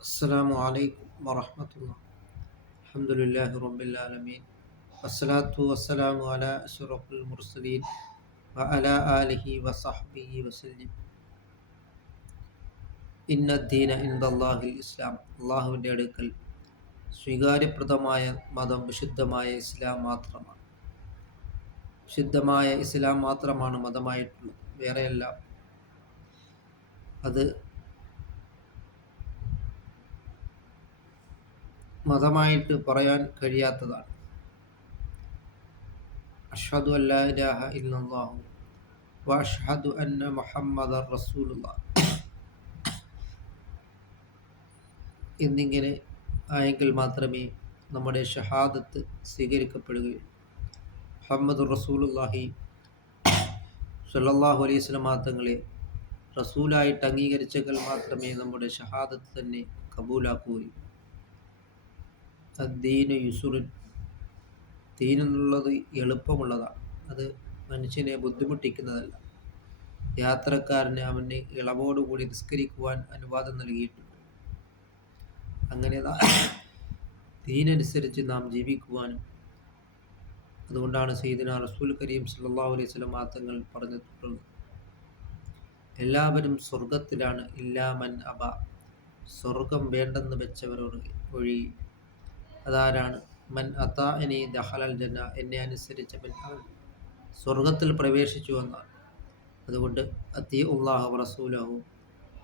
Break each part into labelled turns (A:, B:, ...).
A: السلام عليكم ورحمة الله الحمد لله رب العالمين والصلاة والسلام على أشرف المرسلين وعلى آله وصحبه وسلم ഇന്ന ദീന ഇന്ദാഹിൽ ഇസ്ലാം അള്ളാഹുവിൻ്റെ അടുക്കൽ സ്വീകാര്യപ്രദമായ മതം വിശുദ്ധമായ ഇസ്ലാം മാത്രമാണ് വിശുദ്ധമായ ഇസ്ലാം മാത്രമാണ് മതമായിട്ടുള്ളത് വേറെയല്ല അത് മതമായിട്ട് പറയാൻ കഴിയാത്തതാണ്. അഷ്ഹദു അല്ലാഹ ഇല്ലാഹു ഇല്ലല്ലാഹു അന്ന മുഹമ്മദ റസൂലുള്ള എന്നിങ്ങനെ ആയെങ്കിൽ മാത്രമേ നമ്മുടെ ഷഹാദത്ത് സ്വീകരിക്കപ്പെടുകയുള്ളൂ. മുഹമ്മദ് റസൂലുല്ലാഹി സല്ലാഹു അലൈഹി സ്വലമാ തങ്ങളെ റസൂലായിട്ട് അംഗീകരിച്ചെങ്കിൽ മാത്രമേ നമ്മുടെ ഷഹാദത്ത് തന്നെ കബൂലാക്കുകയുള്ളൂ. ദീന് യുസുറിൻ. ദീൻ എന്നുള്ളത് എളുപ്പമുള്ളതാണ്. അത് മനുഷ്യനെ ബുദ്ധിമുട്ടിക്കുന്നതല്ല. യാത്രക്കാരന് അവന് ഇളവോടുകൂടി നിസ്കരിക്കുവാൻ അനുവാദം നൽകിയിട്ടുണ്ട്. അങ്ങനെ ദീനനുസരിച്ച് നാം ജീവിക്കുവാനും അതുകൊണ്ടാണ് സയ്യിദിന റസൂൽ കരീം സല്ലല്ലാഹു അലൈഹി സ്വലം തങ്ങൾ പറഞ്ഞിട്ടുള്ളത്. എല്ലാവരും സ്വർഗത്തിലാണ് ഇല്ലാമൻ അബ. സ്വർഗം വേണ്ടെന്ന് വെച്ചവരോട് ഒഴി അതാരാണ്? മൻ അത്താ എനി ദഹലൽ ജന്ന എന്നെ അനുസരിച്ചവൻ അവൻ സ്വർഗത്തിൽ പ്രവേശിച്ചു എന്നാണ് അതുകൊണ്ട് അത്തി ഉള്ളാഹു റസൂലഹു.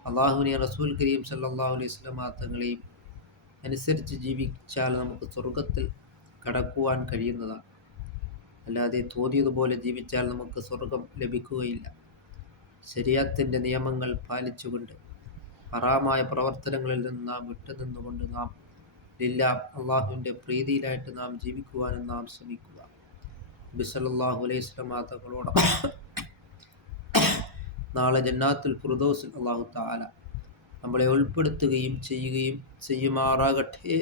A: അള്ളാഹുവിനെ റസൂൽ കരീം സല്ലാഹു അലൈഹി സ്വലം തങ്ങളെയും അനുസരിച്ച് ജീവിച്ചാൽ നമുക്ക് സ്വർഗത്തിൽ കടക്കുവാൻ കഴിയുന്നതാണ്. അല്ലാതെ തോന്നിയതുപോലെ ജീവിച്ചാൽ നമുക്ക് സ്വർഗം ലഭിക്കുകയില്ല. ശരീരത്തിന്റെ നിയമങ്ങൾ പാലിച്ചുകൊണ്ട് ഹറാമായ പ്രവർത്തനങ്ങളിൽ നിന്ന് നാം വിട്ടുനിന്നുകൊണ്ട് നാം ലില്ല അള്ളാഹുവിന്റെ പ്രീതിയിലായിട്ട് നാം ജീവിക്കുവാനും നാം ശ്രമിക്കുക. ബിസലല്ലാഹു അലൈഹി തങ്ങളോട് നാളെ ജന്നാത്തുൽ ഫുർദോസിൽ അള്ളാഹു താല നമ്മളെ ഉൾപ്പെടുത്തുകയും ചെയ്യുകയും ചെയ്യുമാറാകട്ടെ.